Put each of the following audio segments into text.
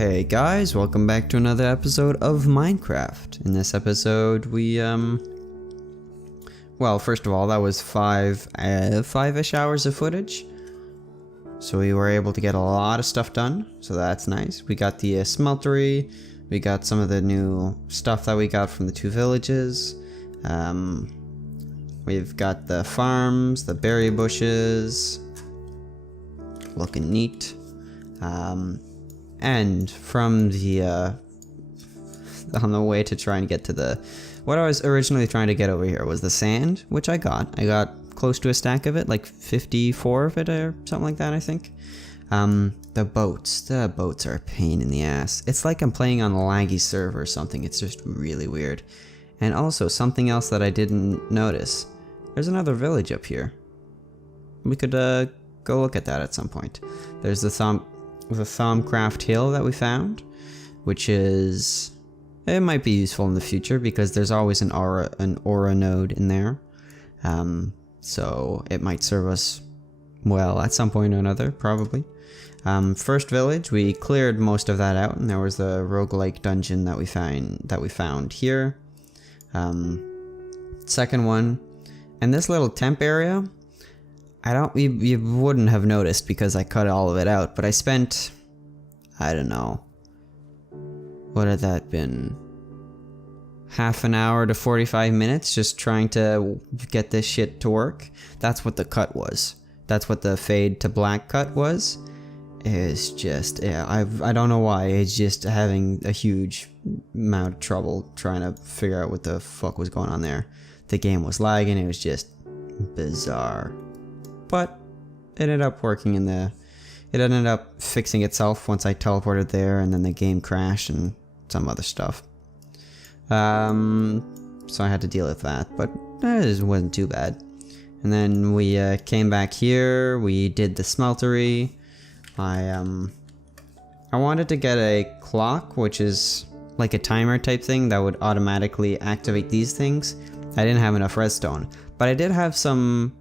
Hey guys, welcome back to another episode of Minecraft. In this episode, we, well, first of all, that was five-ish hours of footage. So we were able to get a lot of stuff done, so that's nice. We got the smeltery, we got some of the new stuff that we got from the two villages. We've got the farms, the berry bushes, looking neat. And from the, on the way to try and get to the, what I was originally trying to get over here was the sand, which I got. I got close to a stack of it, like 54 of it or something like that, I think. The boats are a pain in the ass. It's like I'm playing on a laggy server or something. It's just really weird. And also, something else that I didn't notice. There's another village up here. We could, go look at that at some point. There's the Thaumcraft Hill that we found, which is, it might be useful in the future because there's always an aura node in there, so it might serve us well at some point or another, probably. First village, we cleared most of that out, and there was the roguelike dungeon that we found here. Second one, and this little temp area, you wouldn't have noticed because I cut all of it out, but I spent, I don't know, what had that been? Half an hour to 45 minutes just trying to get this shit to work. That's what the cut was. That's what the fade to black cut was. It's just, yeah, I don't know why, it's just having a huge amount of trouble trying to figure out what the fuck was going on there. The game was lagging, it was just bizarre. But it ended up working it ended up fixing itself once I teleported there, and then the game crashed and some other stuff. So I had to deal with that, but it wasn't too bad. And then we came back here, we did the smeltery. I wanted to get a clock, which is like a timer type thing that would automatically activate these things. I didn't have enough redstone, but I did have some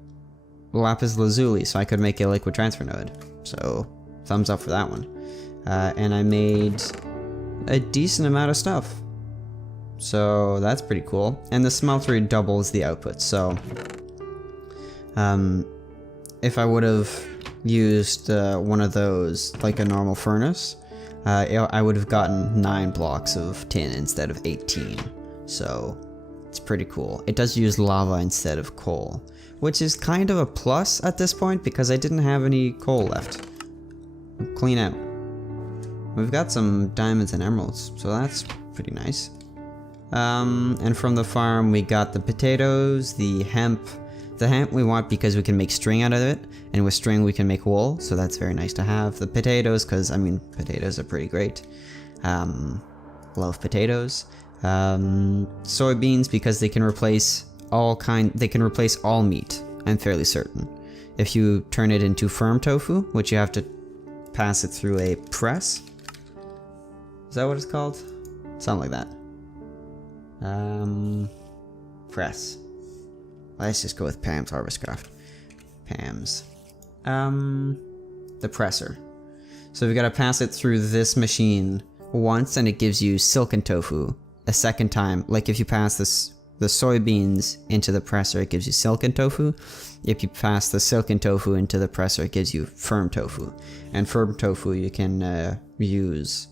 lapis lazuli, so I could make a liquid transfer node. So, thumbs up for that one. And I made a decent amount of stuff. So, that's pretty cool. And the smeltery doubles the output, so if I would have used one of those, like a normal furnace, I would have gotten 9 blocks of tin instead of 18. So, it's pretty cool. It does use lava instead of coal, which is kind of a plus at this point because I didn't have any coal left. Clean out. We've got some diamonds and emeralds, so that's pretty nice. And from the farm we got the potatoes, the hemp. The hemp we want because we can make string out of it, and with string we can make wool, so that's very nice to have. The potatoes, because I mean potatoes are pretty great. Love potatoes. Soybeans because they can replace all meat, I'm fairly certain. If you turn it into firm tofu, which you have to pass it through a press. Is that what it's called? Something like that. Press. Let's just go with Pam's Harvestcraft. Pam's. The presser. So we've got to pass it through this machine once and it gives you silken tofu. A second time, like if you pass the soybeans into the presser, it gives you silken tofu. If you pass the silken tofu into the presser, it gives you firm tofu. And firm tofu you can use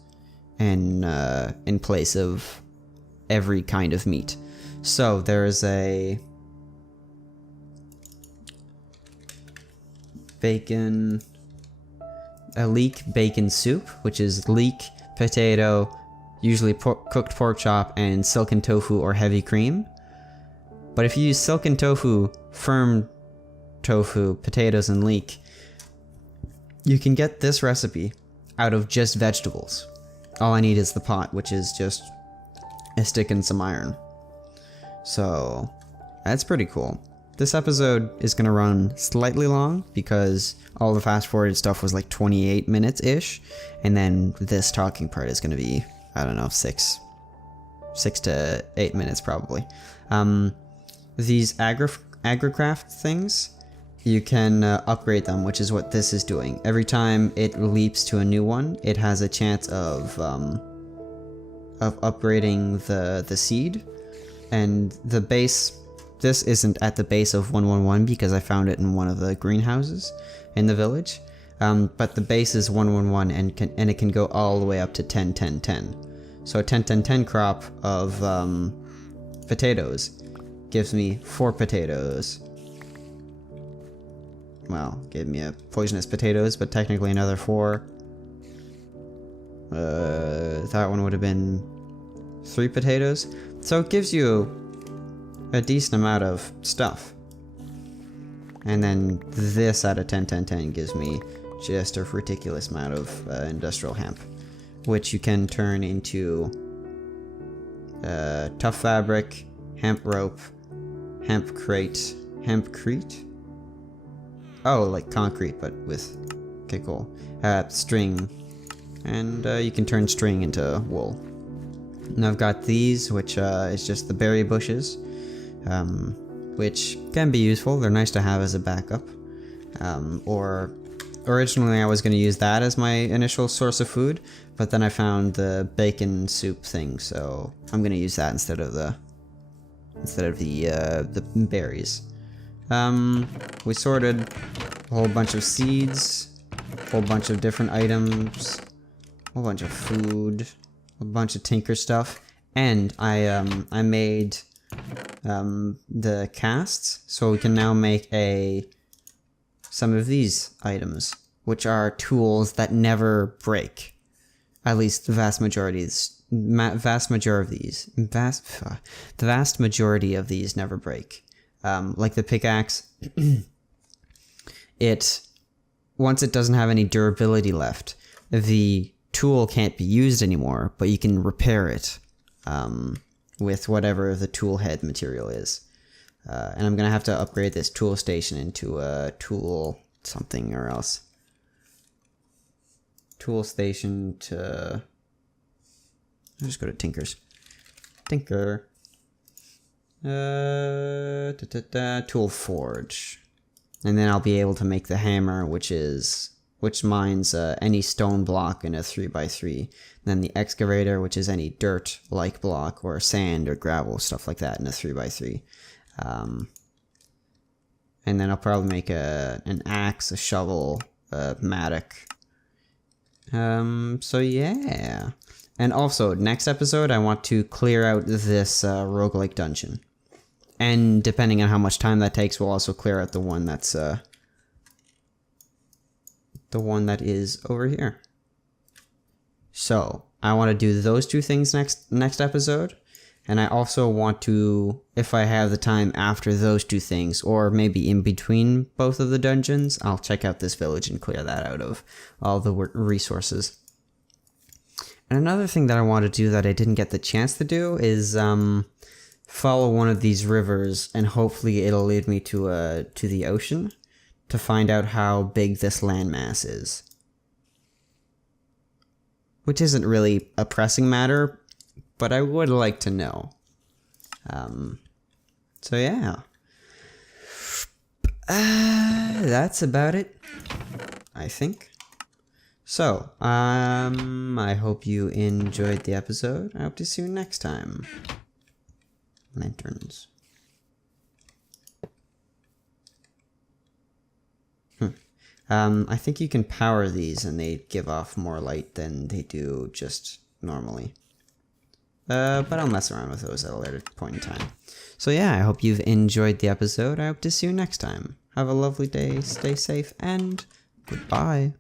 in place of every kind of meat. So there is a leek bacon soup, which is leek, potato, usually cooked pork chop, and silken tofu or heavy cream. But if you use silken tofu, firm tofu, potatoes, and leek, you can get this recipe out of just vegetables. All I need is the pot, which is just a stick and some iron. So, that's pretty cool. This episode is going to run slightly long because all the fast-forwarded stuff was like 28 minutes-ish, and then this talking part is going to be, I don't know, 6 to 8 minutes probably. These agricraft things, you can upgrade them, which is what this is doing. Every time it leaps to a new one, it has a chance of upgrading the seed. And the base, this isn't at the base of 111 because I found it in one of the greenhouses in the village. But the base is 111 and it can go all the way up to 10, 10, 10. So a 10, 10, 10 crop of potatoes gives me 4 potatoes. Well, gave me a poisonous potatoes, but technically another 4. That one would have been 3 potatoes. So it gives you a decent amount of stuff. And then this out of 10, 10, 10 gives me just a ridiculous amount of industrial hemp, which you can turn into tough fabric, hemp rope, hempcrete. Oh, like concrete, but with, okay, cool. String, and you can turn string into wool. And I've got these, which is just the berry bushes, which can be useful. They're nice to have as a backup. Or originally I was going to use that as my initial source of food, but then I found the bacon soup thing, so I'm going to use that instead of the berries. We sorted a whole bunch of seeds, a whole bunch of different items, a whole bunch of food, a bunch of tinker stuff, and I made the casts, so we can now make some of these items, which are tools that never break. At least the vast majority of these never break. Like the pickaxe, once it doesn't have any durability left, the tool can't be used anymore, but you can repair it with whatever the tool head material is. And I'm gonna have to upgrade this tool station into a tool something or else. Tool station to... I'll just go to Tinker's. Tinker. Tool forge. And then I'll be able to make the hammer, which mines any stone block in a 3x3. And then the excavator, which is any dirt-like block, or sand or gravel, stuff like that in a 3x3. And then I'll probably make an axe, a shovel, a mattock. So yeah. And also, next episode, I want to clear out this roguelike dungeon. And depending on how much time that takes, we'll also clear out the one that's the one that is over here. So I want to do those 2 things next episode, and I also want to, if I have the time after those 2 things, or maybe in between both of the dungeons, I'll check out this village and clear that out of all the resources. And another thing that I want to do that I didn't get the chance to do is follow one of these rivers, and hopefully it'll lead me to the ocean to find out how big this landmass is. Which isn't really a pressing matter, but I would like to know. So yeah. That's about it, I think. So, I hope you enjoyed the episode. I hope to see you next time. Lanterns. I think you can power these and they give off more light than they do just normally. But I'll mess around with those at a later point in time. So yeah, I hope you've enjoyed the episode. I hope to see you next time. Have a lovely day, stay safe, and goodbye.